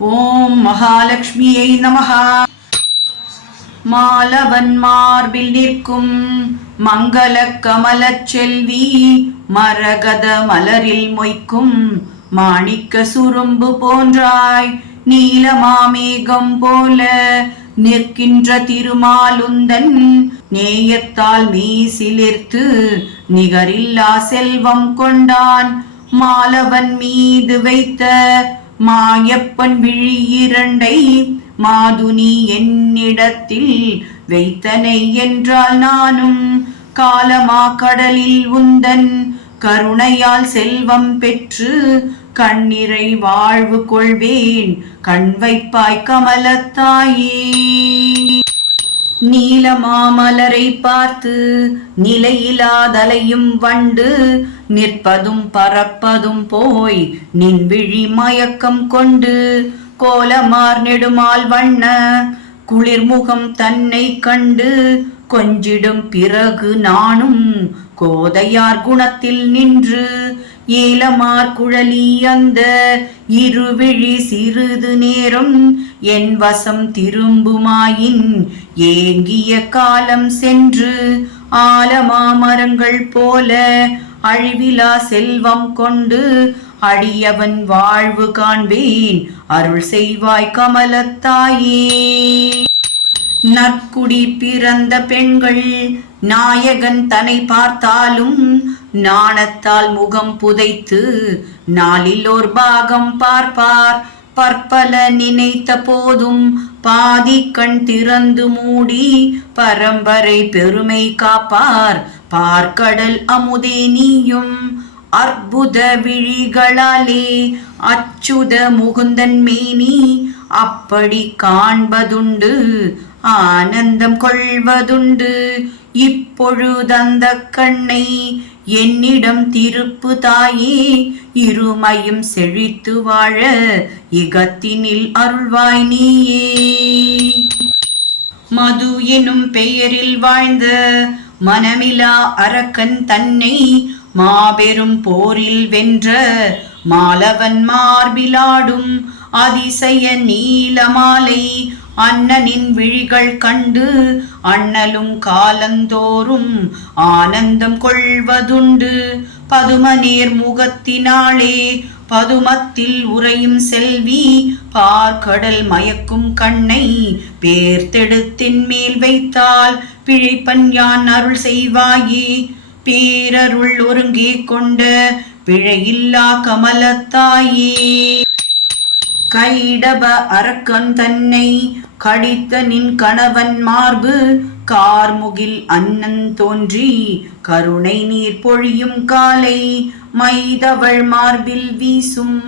ஓம் மகாலட்சுமியை நமஹா. மாலவன் மார்பில் நிற்கும் மங்கள கமலச் செல்வி மரகத மலரில் மொய்க்கும் மாணிக்க சுரும்பு போன்றாய் நீலமாமேகம் போல நிற்கின்ற திருமாலுந்தன் நேயத்தால் மீசிலிர்த்து நிகரில்லா செல்வம் கொண்டான் மாலவன் மீது வைத்த மாயப்பன் விழியிரண்டை மாதுனி என்னிடத்தில் வைத்தனை என்றால் நானும் காலமா கடலில் உந்தன் கருணையால் செல்வம் பெற்று கண்ணிறை வாழ்வு கொள்வேன். கண் வைப்பாய் கமலத்தாயே. நீலமாமலரை பார்த்து நிலையிலாதலையும் வண்டு நிற்பதும் பறப்பதும் போய் நின்விழி மயக்கம் கொண்டு கோலமார் நெடுமால் வண்ண குளிர்முகம் தன்னை கண்டு கொஞ்சிடும் பிறகு நானும் கோதையார் குணத்தில் நின்று ஏலமார் குழலி அந்த இருவிழி சிறிது நேரம் என் வசம் திரும்புமாயின் ஏங்கிய காலம் சென்று ஆலமாமரங்கள் போல அழிவிலா செல்வம் கொண்டு அடியவன் வாழ்வு காண்பேன். அருள் செய்வாய் கமலத்தாயே. நற்குடி பிறந்த பெண்கள் நாயகன் தன்னை பார்த்தாலும் நாணத்தால் முகம் புதைத்து நாளில் ஒரு பாகம் பார்ப்பார். பற்பல நினைத்த போதும் பாதி கண் திறந்து மூடி பரம்பரை பெருமை காப்பார். பார்க்கடல் அமுதே நீயும் அற்புத விழிகளாலே அச்சுத முகுந்தன் மேனி அப்படி காண்பதுண்டு ஆனந்தம் கொள்வதுண்டு. இப்பொழுதந்த கண்ணை என்னிடம் திருப்பு தாயே இருமையும் செழித்து வாழ இகத்தினில் அருள்வாய் நீயே. மது எனும் பெயரில் வாழ்ந்த மனமிலா அரக்கன் தன்னை மாபெரும் போரில் வென்ற மாலவன் மார்பிலாடும் அதிசய நீலமாலை அண்ணனின் விழிகள் கண்டு அண்ணலும் காலந்தோறும் ஆனந்தம் கொள்வதுண்டு. பதுமநீர் முகத்தினாலே பதுமத்தில் உறையும் செல்வி பார்க்கடல் மயக்கும் கண்ணை பேர்த்தெடுத்தின் மேல் வைத்தால் பிழைப்பன் யான் அருள் செய்வாயே. பேரருள் ஒருங்கே கொண்ட பிழையில்லா கமலத்தாயே கைடப அரக்கன் தன்னை கடித்த நின் கணவன் மார்பு கார்முகில் அண்ணன் தோன்றி கருணை நீர் பொழியும் காலை மைதவள் மார்பில் வீசும்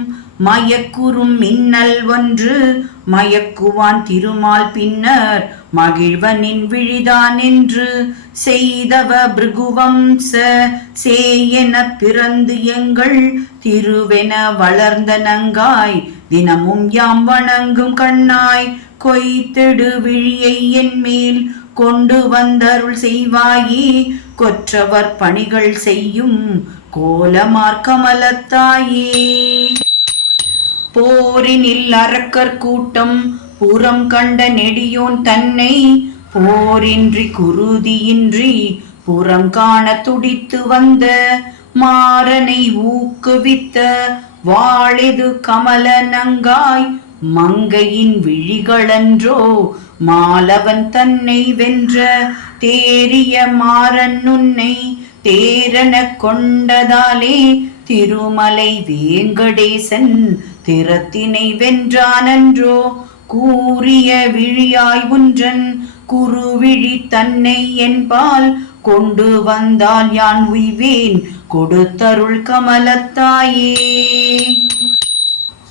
மயக்குறும் மின்னல் ஒன்று மயக்குவான் திருமால் பின்னர் மகிழ்வனின் விழிதான் என்று செய்தவ பிருகுவம்ச சேயென பிறந்து எங்கள் திருவென வளர்ந்த நங்காய் தினமும் யாம் வணங்கும் கண்ணாய் கொய்த்திடு விழியை என் மேல் கொண்டு வந்தருள் செய்வாயே கொற்றவர் பணிகள் செய்யும் கோலமார் கமலத்தாயே. போரினில் அரக்கர் கூட்டம் புறம் கண்ட நெடியோன் தன்னை போரின்றி குருதியின்றி புறம் காண துடித்து வந்த மாறனை ஊக்குவித்த வாழிது கமல நங்காய் மங்கையின் விழிகளன்றோ மாலவன் தன்னை வென்ற தேரிய மாறன் உன்னை தேரன கொண்டதாலே திருமலை வேங்கடேசன் திறத்தினை வென்றானன்றோ கூறிய விழியாய் ஒன்றன் குருவிழி தன்னை என்பால் கொண்டு வந்தால் யான் உய்வேன் கொடுத்தருள் கமலத்தாயே.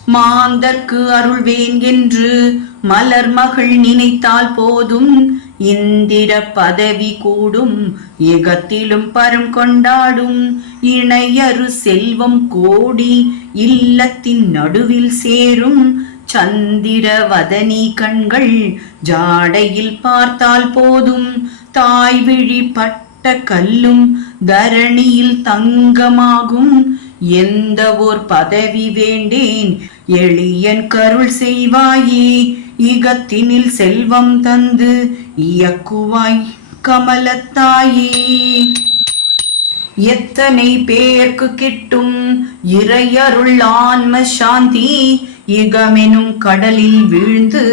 மாந்தர்க்கு அருள்வேன் என்று மலர் மகள் நினைத்தால் போதும். இந்திர பதவி கூடும். எகத்திலும் பரம் கொண்டாடும். இணையரு செல்வம் கோடி. இல்லத்தின் நடுவில் சேரும். சந்திர வதனி கண்கள் ஜாடையில் பார்த்தால் போதும். தாய் விழி பட்ட கல்லும் தரணியில் தங்கமாகும். எந்த ஓர் பதவி வேண்டேன். எளியன் கருள் செய்வாயே. இகத்தினில் செல்வம் தந்து இயக்குவாய் கமலத்தாயே. எத்தனை பேர்க்கு கிட்டும் இறையருள் ஆன்ம சாந்தி. இகமெனும் கடலில் வீழ்ந்து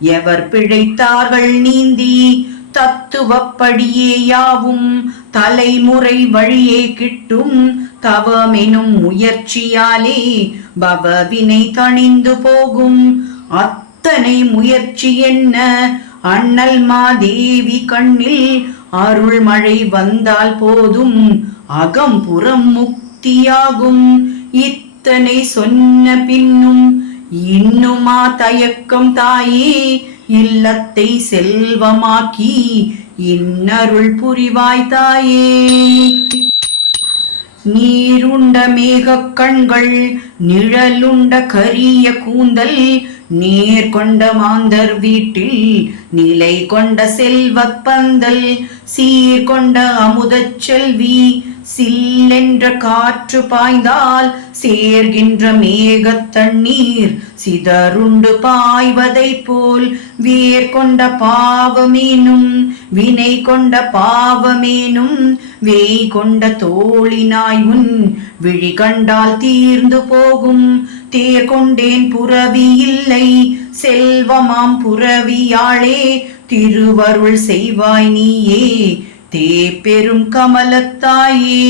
எவர் பிழைத்தார்கள் நீந்தி. தத்துவப்படியே யாவும் தலைமுறை வழியே கிட்டும் தவமெனும் முயற்சியாலே பவவினை தணிந்து போகும் அத்தனை முயற்சி என்ன? அண்ணல் மாதேவி கண்ணில் அருள்மழை வந்தால் போதும் அகம் புறம் முக்தியாகும். இத்தனை சொன்ன பின்னும் இன்னுமா தயக்கம் தாயே? இல்லத்தை செல்வமாக்கி இன்னருள் புரிவாய் தாயே. நீருண்ட மேகக் கண்கள் நிழலுண்ட கரிய கூந்தல் நீர் கொண்ட மாந்தர் வீட்டில் நிலை கொண்ட செல்வப்பந்தல் சீர் கொண்ட அமுதச் செல்வி சில்லென்ற காற்று பாய்ந்தால் சேர்கின்ற மேகத் தண்ணீர் சிதறுண்டு பாய்வதைப் போல் வேர் கொண்ட பாவமேனும் வினை கொண்ட பாவமேனும் வேய் கொண்ட தோழினாய் உன் விழி கண்டால் தீர்ந்து போகும் தேர் கொண்டேன் புறவி இல்லை. செல்வமாம் புறவியாளே திருவருள் செய்வாய் நீயே தே பெரும் கமலத்தாயே.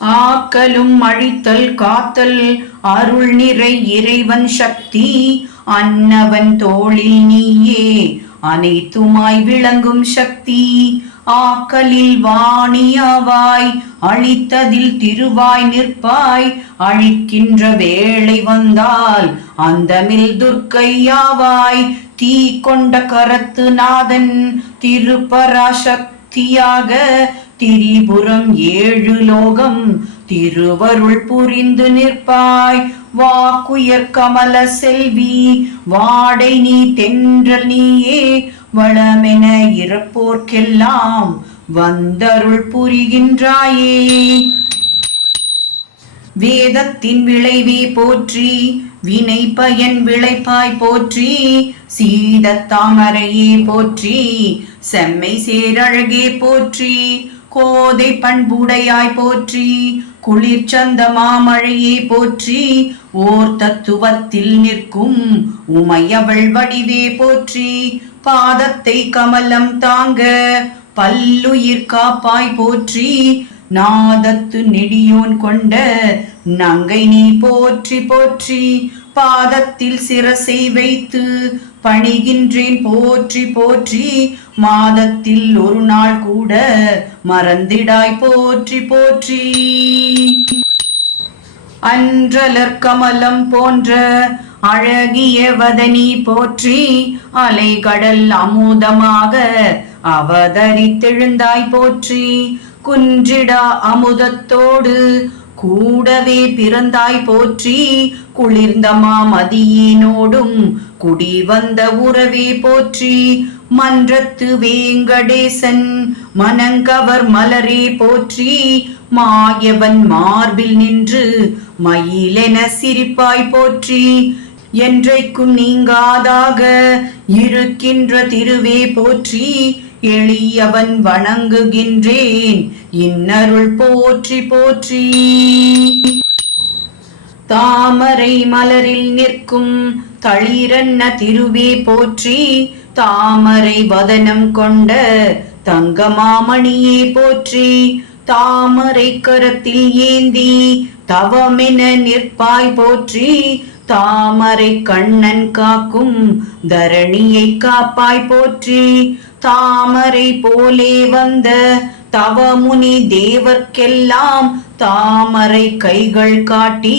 ஆக்கலும் அழித்தல் காத்தல் அருள் நிறை இறைவன் சக்தி அன்னவன் தோளில் நீயே அனைத்துமாய் விளங்கும் சக்தி. ஆக்கலில் வாணியாவாய் அழித்ததில் திருவாய் நிற்பாய் அழிக்கின்ற வேளை வந்தால் அந்தமில் துர்க்கையாவாய் தீ கொண்ட கரத்து நாதன் திருப்பராசக்தியாக திரிபுரம் ஏழு லோகம் திருவருள் புரிந்து நிற்பாய். வாக்குயர் கமல செல்வி வாடை நீ தென்றல் நீயே. வளமென இறப்போர்க்கெல்லாம் வந்தருள் புரிகின்றாயே. வேதத்தின் விளைவே போற்றி வினை பயன் விளைப்பாய் போற்றி சீதத்தாமரையே போற்றி செம்மை சேரழகே போற்றி. கோதை பண்புடையாய் போற்றி குளிர் சந்த மாமழையே போற்றி ஓர் தத்துவத்தில் நிற்கும் உமையவள் வடிவே போற்றி. பாதத்தை கமலம் தாங்க பல்லுயிர் காப்பாய் போற்றி நாதத்து நெடியோன் கொண்ட நங்கை நீ போற்றி போற்றி. பாதத்தில் சிரசை வைத்து பணிகின்றேன். போற்றி போற்றி. மாதத்தில் ஒரு நாள் கூட மறந்திடாய். போற்றி போற்றி. அன்றலர் கமலம் போன்ற அழகிய வதனி போற்றி அலைகடல் அமுதமாக அவதரித்தெழுந்தாய். போற்றி குன்றிடா அமுதத்தோடு கூடவே பிறந்தாய் போற்றி குளிர்ந்த மாமதியினோடும் குடி வந்த உறவே போற்றி. மன்றத்து வேங்கடேசன் மனங்கவர் மலரே போற்றி. மாயவன் மார்பில் நின்று மயிலென சிரிப்பாய் போற்றி. என்றைக்கும் நீங்காதாக இருக்கின்ற திருவே போற்றி. எளியவன் வணங்குகின்றேன். இன்னருள் போற்றி போற்றி. தாமரை மலரில் நிற்கும் தளிரன்ன திருவே போற்றி. தாமரை வதனம் கொண்ட தங்கமாமணியே போற்றி. தாமரை கரத்தில் ஏந்தி தவமென நிற்பாய் போற்றி. தாமரை கண்ணன் காக்கும் தரணியை காப்பாய் போற்றி. தாமரை போலே வந்த தவமுனி தேவர்க்கெல்லாம் தாமரை கைகள் காட்டி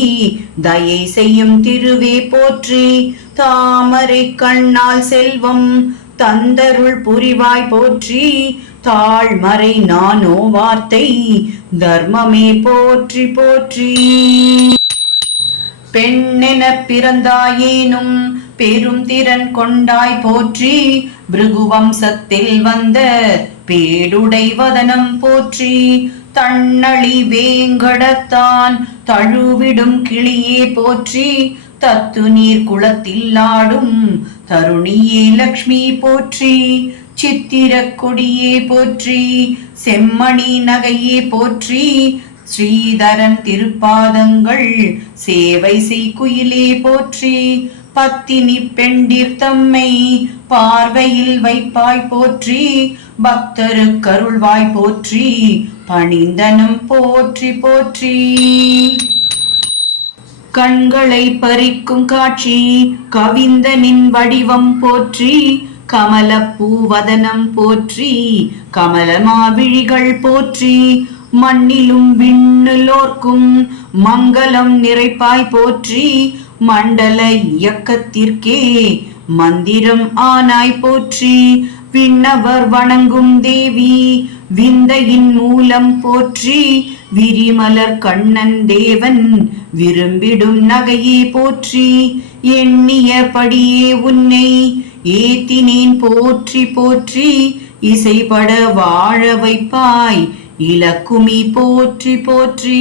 தயை செய்யும் திருவே போற்றி. தாமரை கண்ணால் செல்வம் தந்தருள் புரிவாய் போற்றி. தாழ்மறை நானோ வார்த்தை தர்மமே போற்றி போற்றி. பெண்ணென பிறந்தாயேனும் பெரும் திறன் கொண்டாய் போற்றி பிருகு வம்சத்தில் வந்த பேடுடை வதனம் போற்றி. தன்னளி வேங்கடத்தான் தழுவிடும் கிளியே போற்றி. தத்து நீர் குளத்தில் ஆடும் தருணியே லக்ஷ்மி போற்றி. சித்திர கொடியே போற்றி செம்மணி நகையே போற்றி. ஸ்ரீதரன் திருப்பாதங்கள் சேவை செய்குயிலே போற்றி. பத்தினி பெண்டிர் தம்மை பார்வையில் வைப்பாய் போற்றி. பக்தரு கருள்வாய் போற்றி. பணிந்தனம் போற்றி போற்றி. கண்களை பறிக்கும் காட்சி கவிந்தனின் வடிவம் போற்றி. கமல பூவதனம் போற்றி. கமலமாவிழிகள் போற்றி. மண்ணிலும் விண்ணிலோர்க்கும் மங்களம் நிறைப்பாய் போற்றி மண்டல இயக்கத்திற்கே மந்திரம் ஆனாய் போற்றி. விண்ணவர் வணங்கும் தேவி விந்தையின் மூலம் போற்றி. விரிமலர் கண்ணன் தேவன் விரும்பிடும் நகையே போற்றி. எண்ணியபடியே உன்னை ஏத்தினேன் போற்றி போற்றி. இசைப்பட வாழ வைப்பாய். இலக்குமி போற்றி போற்றி.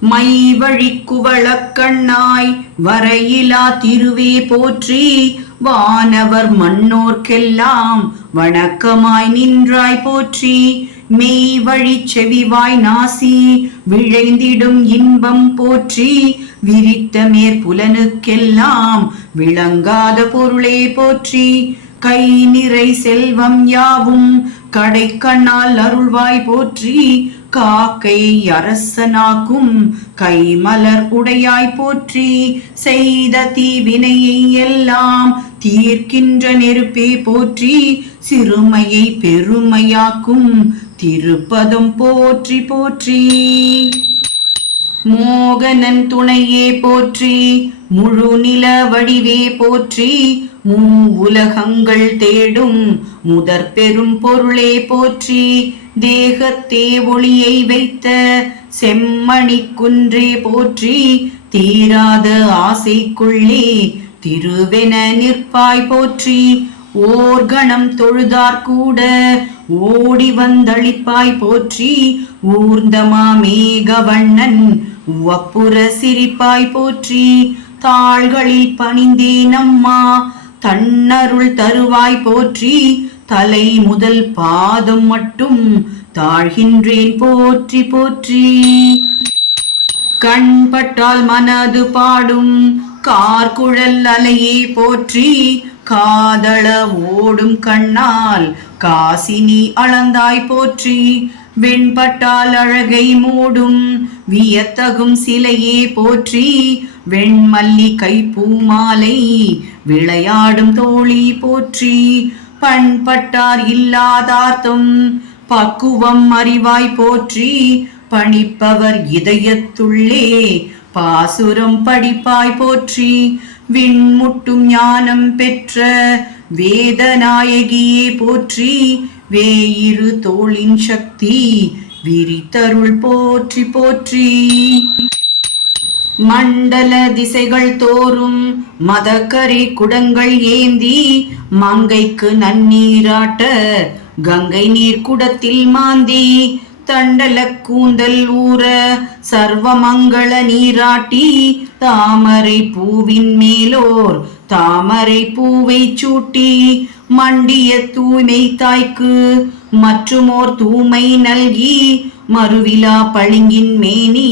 மை வழி குவளக்கண்ணாய் வரையிலா திருவே போற்றி. வானவர் மன்னோர்க்கெல்லாம் வணக்கமாய் நின்றாய் போற்றி. மெய் வழி செவிவாய் நாசி விழைந்திடும் இன்பம் போற்றி. விரித்த மேற்புலனுக்கெல்லாம் விளங்காத பொருளே போற்றி. கை நிறை செல்வம் யாவும் கடைக்கண்ணால் அருள்வாய் போற்றி காக்கை அரசனாக்கும் கைமலர் உடையாய் போற்றி செய்த தீவினையை எல்லாம் தீர்க்கின்ற நெருப்பே போற்றி சிறுமையை பெருமையாக்கும் திருப்பதம் போற்றி போற்றி. மோகனன் துணையே போற்றி முழு நில வடிவே போற்றி மூ உலகங்கள் தேடும் முதற் பெரும் பொருளே போற்றி தேகத்தே ஒளியை வைத்த செம்மணி குன்றே போற்றி தீராத ஆசைக்குள்ளே திருவென நிற்பாய் போற்றி. ஓர்கணம் தொழுதார்கூட ஓடி வந்தளிப்பாய் போற்றி. ஊர்ந்தமா மேகவண்ணன் உவப்புற சிரிப்பாய் போற்றி. தாள்களில் பணிந்தேன் அம்மா தன்னருள் தருவாய் போற்றி தலை முதல் பாதம் மட்டும் தாழ்கின்றேன். போற்றி போற்றி. கண்பட்டால் மனது பாடும் கார்குழல் அலையே போற்றி காதள ஓடும் கண்ணால் காசினி அளந்தாய் போற்றி. வெண்பட்டால் அழகை மூடும் வியத்தகும் சிலையே போற்றி. வெண்மல்லிகை பூமாலை விளையாடும் தோழி போற்றி. பண்பட்டார் இல்லாதார்த்தும் பக்குவம் அறிவாய் போற்றி. பணிப்பவர் இதயத்துள்ளே பாசுரம் படிப்பாய் போற்றி. விண்முட்டும் ஞானம் பெற்ற வேதநாயகியே போற்றி. வேயிரு தோளின் சக்தி விரித்தருள் போற்றி போற்றி. மண்டல திசைகள் தோறும் மதக்கரை குடங்கள் ஏந்தி மங்கைக்கு நன்னீராட்ட கங்கை நீர் குடத்தில் மாந்தி தண்டல கூந்தல் ஊற சர்வமங்கள நீராட்டி தாமரை பூவின் மேலோர் தாமரை பூவை சூட்டி மண்டிய தூய்மை தாய்க்கு மற்றுமோர் தூமை நல்கி மறுவிழா பளிங்கின் மேனி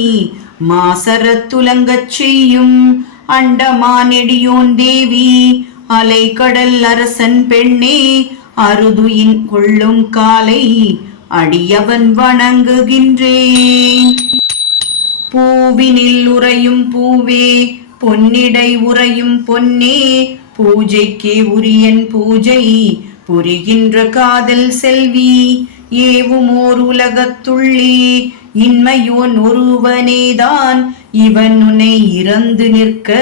மாசரத்துலங்கச் செய்யும் அண்டமானெடியோன் தேவி அலைக்கடல் அரசன் பெண்ணே அருதுயின் கொள்ளும் காலை அடியவன் வணங்குகின்றேன். பூவினில் உறையும் பூவே பொன்னிடை உறையும் பொன்னே பூஜைக்கு உரியன் பூஜை புரிகின்ற காதல் செல்வி ஏவுமோர் உலகத்துள்ளே இன்மையோன் ஒருவனேதான். இவன் உன்னை இறந்து நிற்க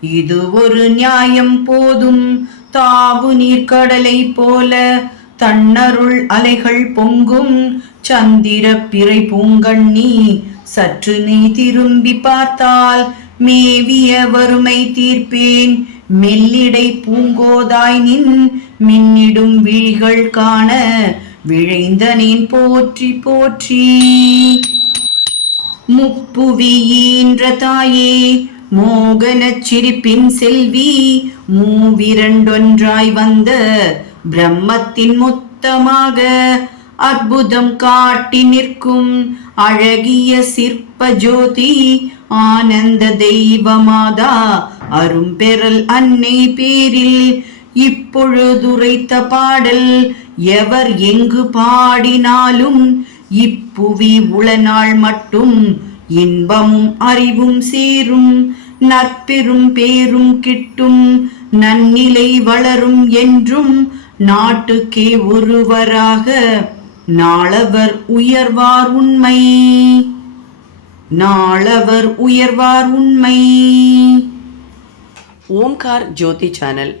இது ஒரு நியாயம் போதும். தாவு நீர்க்கடலை போல தன்னருள் அலைகள் பொங்கும். சந்திர பிறை பூங்கண்ணி சற்று நீ திரும்பி பார்த்தால் மேவிய வறுமை தீர்ப்பேன். மெல்லிடை பூங்கோதாய் நின் மின்னிடும் விழிகள் காண விழைந்தனின் போற்றி போற்றி. முப்புவியின்ற தாயே மோகனச் சிரிப்பின் செல்வி மூவிரண்டொன்றாய் வந்த பிரம்மத்தின் மொத்தமாக அற்புதம் காட்டி நிற்கும் அழகிய சிற்ப ஜோதி ஆனந்த தெய்வமாதா அரும்பெறல் அன்னை பேரில் இப்பொழுதுரைத்த பாடல் எவர் எங்கு பாடினாலும் இப்புவி உளநாள் மட்டும் இன்பமும் அறிவும் சேரும் நற்பெரும் பேரும் கிட்டும் நன்னிலை வளரும் என்றும் நாட்டுக்கே ஒருவராக நாளவர் உயர்வார் உண்மை. நாளவர் உயர்வார் உண்மை. ஓம்கார் ஜோதி சேனல்.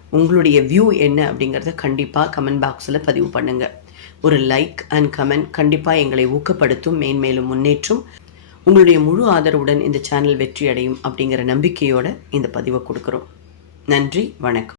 உங்களுடைய வியூ என்ன அப்படிங்கிறத கண்டிப்பாக கமெண்ட் பாக்ஸில் பதிவு பண்ணுங்கள் ஒரு லைக் அண்ட் கமெண்ட் கண்டிப்பாக எங்களை ஊக்கப்படுத்தும் மேன்மேலும் முன்னேற்றும். உங்களுடைய முழு ஆதரவுடன் இந்த சேனல் வெற்றி அடையும் அப்படிங்கிற நம்பிக்கையோட இந்த பதிவை கொடுக்குறோம். நன்றி வணக்கம்.